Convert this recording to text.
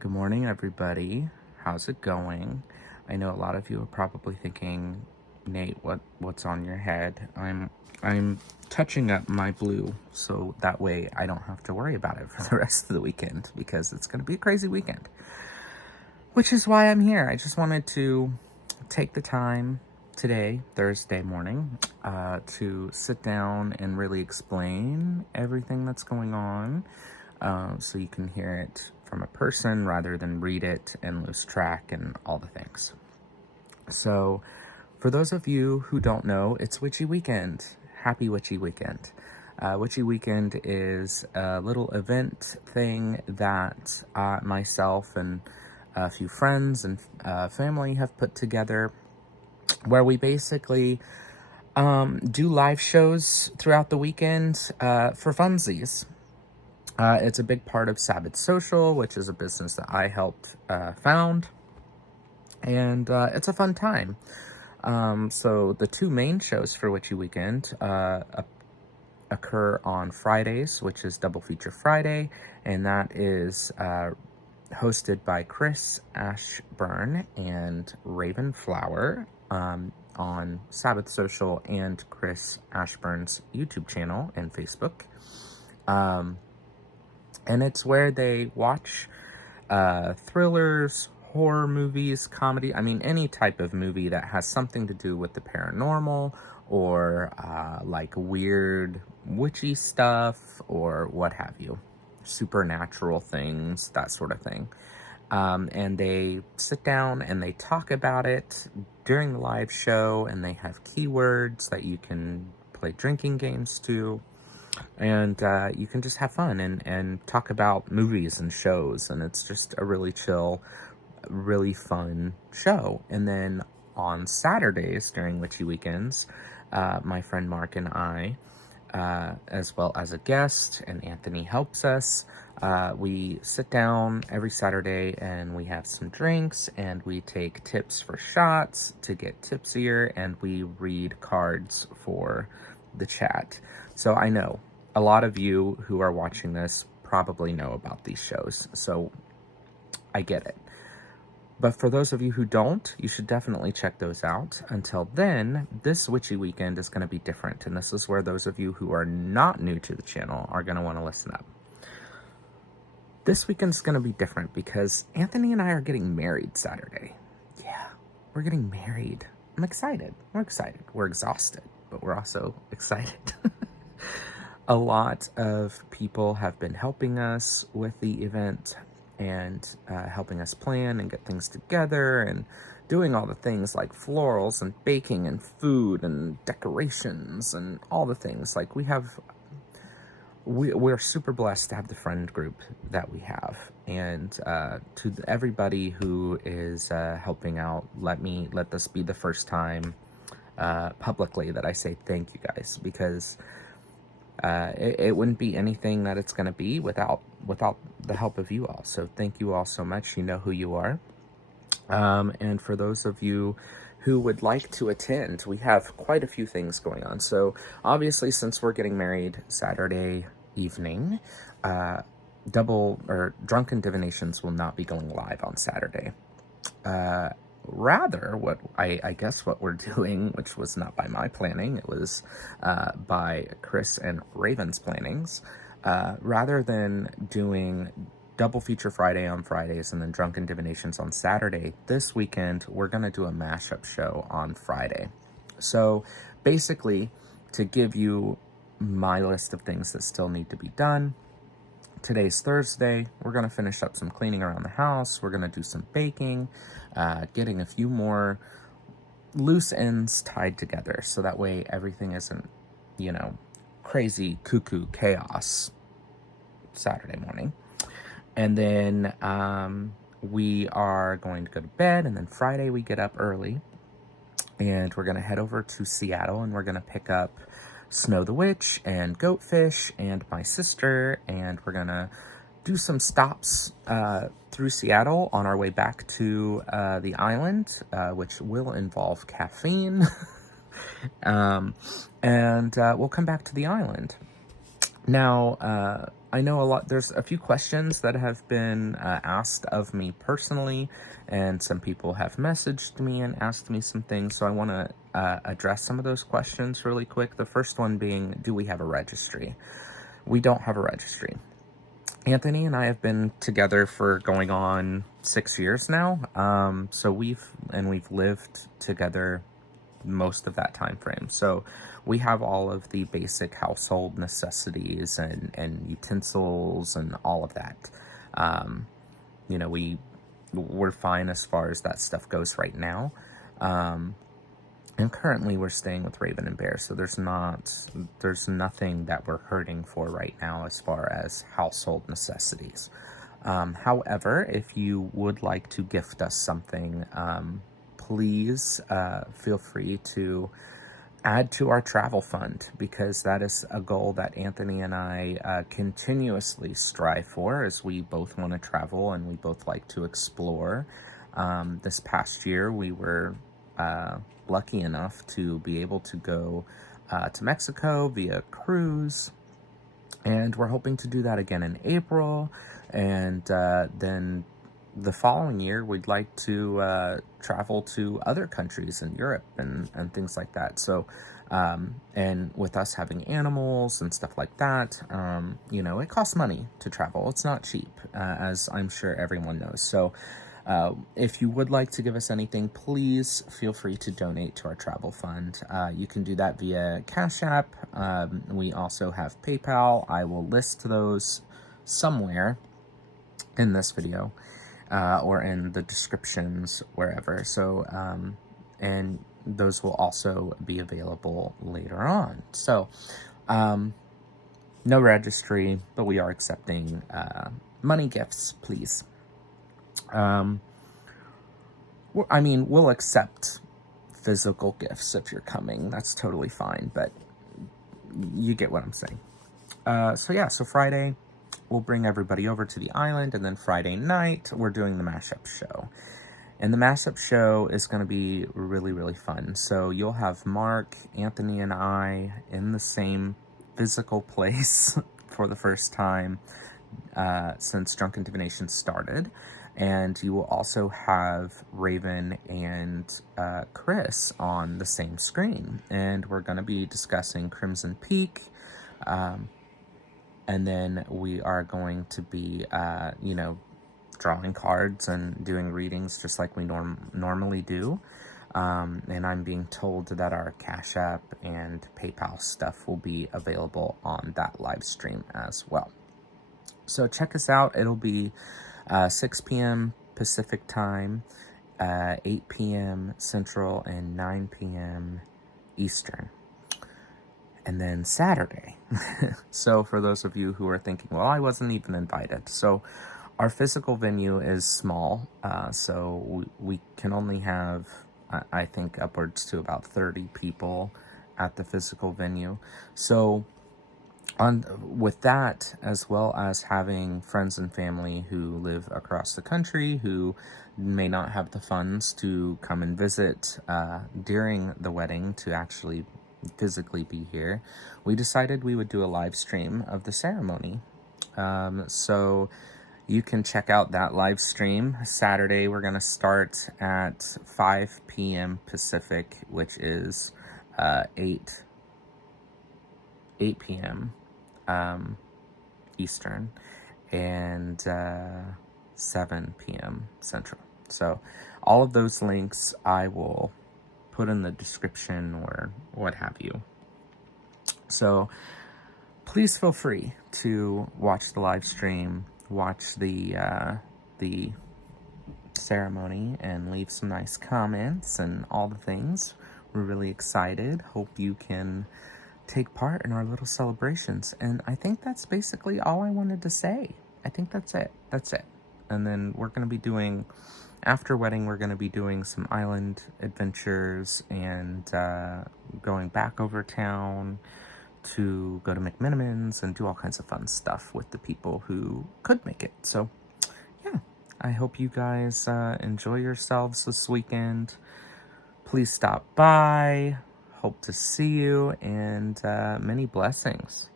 Good morning, everybody. How's it going? I know a lot of you are probably thinking, Nate, what's on your head? I'm touching up my blue so that way I don't have to worry about it for the rest of the weekend because it's going to be a crazy weekend. Which is why I'm here. I just wanted to take the time today, Thursday morning, to sit down and really explain everything that's going on so you can hear it from a person rather than read it and lose track and all the things. So, for those of you who don't know, it's Witchy Weekend. Happy Witchy Weekend. Witchy Weekend is a little event thing that myself and a few friends and family have put together where we basically do live shows throughout the weekend for funsies. It's a big part of Sabbath Social, which is a business that I helped found, and it's a fun time. So the two main shows for Witchy Weekend occur on Fridays, which is Double Feature Friday, and that is hosted by Chris Ashburn and Raven Flower on Sabbath Social and Chris Ashburn's YouTube channel and Facebook. And it's where they watch thrillers, horror movies, comedy. I mean, any type of movie that has something to do with the paranormal or like weird witchy stuff or what have you. Supernatural things, that sort of thing. And they sit down and they talk about it during the live show, and they have keywords that you can play drinking games to. And you can just have fun and talk about movies and shows, and it's just a really chill, really fun show. And then on Saturdays during Witchy Weekends, my friend Mark and I, as well as a guest, and Anthony helps us, we sit down every Saturday and we have some drinks and we take tips for shots to get tipsier, and we read cards for the chat. So I know a lot of you who are watching this probably know about these shows, so I get it. But for those of you who don't, you should definitely check those out. Until then, this Witchy Weekend is going to be different, and this is where those of you who are not new to the channel are going to want to listen up. This weekend's going to be different because Anthony and I are getting married Saturday. Yeah, we're getting married. I'm excited. We're excited. We're exhausted, but we're also excited. A lot of people have been helping us with the event and helping us plan and get things together and doing all the things like florals and baking and food and decorations and all the things. Like we're super blessed to have the friend group that we have. And to everybody who is helping out, let this be the first time publicly that I say thank you guys, because it wouldn't be anything that it's going to be without the help of you all. So thank you all so much. You know who you are. And for those of you who would like to attend, we have quite a few things going on. So obviously, since we're getting married Saturday evening, Drunken Divinations will not be going live on Saturday. Rather, what I guess what we're doing, which was not by my planning, it was by Chris and Raven's plannings, rather than doing Double Feature Friday on Fridays and then Drunken Divinations on Saturday, this weekend we're going to do a mashup show on Friday. So basically, to give you my list of things that still need to be done, today's Thursday. We're going to finish up some cleaning around the house. We're going to do some baking, getting a few more loose ends tied together so that way everything isn't, crazy cuckoo chaos Saturday morning. And then we are going to go to bed, and then Friday we get up early and we're going to head over to Seattle, and we're going to pick up Snow the Witch and Goatfish and my sister, and we're gonna do some stops through Seattle on our way back to the island, which will involve caffeine. And we'll come back to the island. Now, I know there's a few questions that have been asked of me personally, and some people have messaged me and asked me some things. So I want to address some of those questions really quick. The first one being, do we have a registry? We don't have a registry. Anthony and I have been together for going on 6 years now. So we've lived together most of that time frame. So we have all of the basic household necessities and utensils and all of that. Um, you know, we're fine as far as that stuff goes right now. And currently we're staying with Raven and Bear, so there's nothing that we're hurting for right now as far as household necessities. However, if you would like to gift us something, please feel free to add to our travel fund, because that is a goal that Anthony and I continuously strive for, as we both want to travel and we both like to explore. This past year, we were lucky enough to be able to go to Mexico via cruise, and we're hoping to do that again in April. And then the following year, we'd like to travel to other countries in Europe and things like that. So, and with us having animals and stuff like that, you know, it costs money to travel. It's not cheap, as I'm sure everyone knows. So, if you would like to give us anything, please feel free to donate to our travel fund. You can do that via Cash App. We also have PayPal. I will list those somewhere in this video or in the descriptions, wherever. So, and those will also be available later on. So, no registry, but we are accepting money gifts, please. I mean, we'll accept physical gifts if you're coming. That's totally fine, but you get what I'm saying. So yeah, so Friday, we'll bring everybody over to the island, and then Friday night, we're doing the mashup show. And the mashup show is going to be really, really fun. So you'll have Mark, Anthony, and I in the same physical place for the first time since Drunken Divinations started. And you will also have Raven and Chris on the same screen. And we're going to be discussing Crimson Peak. And then we are going to be, you know, drawing cards and doing readings just like we normally do. And I'm being told that our Cash App and PayPal stuff will be available on that live stream as well. So check us out. It'll be 6 p.m. Pacific time, 8 p.m. Central, and 9 p.m. Eastern. And then Saturday. So for those of you who are thinking, well, I wasn't even invited. So our physical venue is small. So we can only have, I think, upwards to about 30 people at the physical venue. So with that, as well as having friends and family who live across the country who may not have the funds to come and visit during the wedding to actually physically be here, we decided we would do a live stream of the ceremony. So you can check out that live stream. Saturday, we're going to start at 5 p.m. Pacific, which is 8 p.m. Eastern, and 7 p.m. Central. So all of those links I will put in the description or what have you. So please feel free to watch the live stream, watch the ceremony, and leave some nice comments and all the things. We're really excited. Hope you can take part in our little celebrations. And I think that's basically all I wanted to say. I think that's it. And then we're going to be doing, after wedding, we're going to be doing some island adventures and going back over town to go to McMiniman's and do all kinds of fun stuff with the people who could make it. So yeah, I hope you guys enjoy yourselves this weekend. Please stop by. Hope to see you, and many blessings.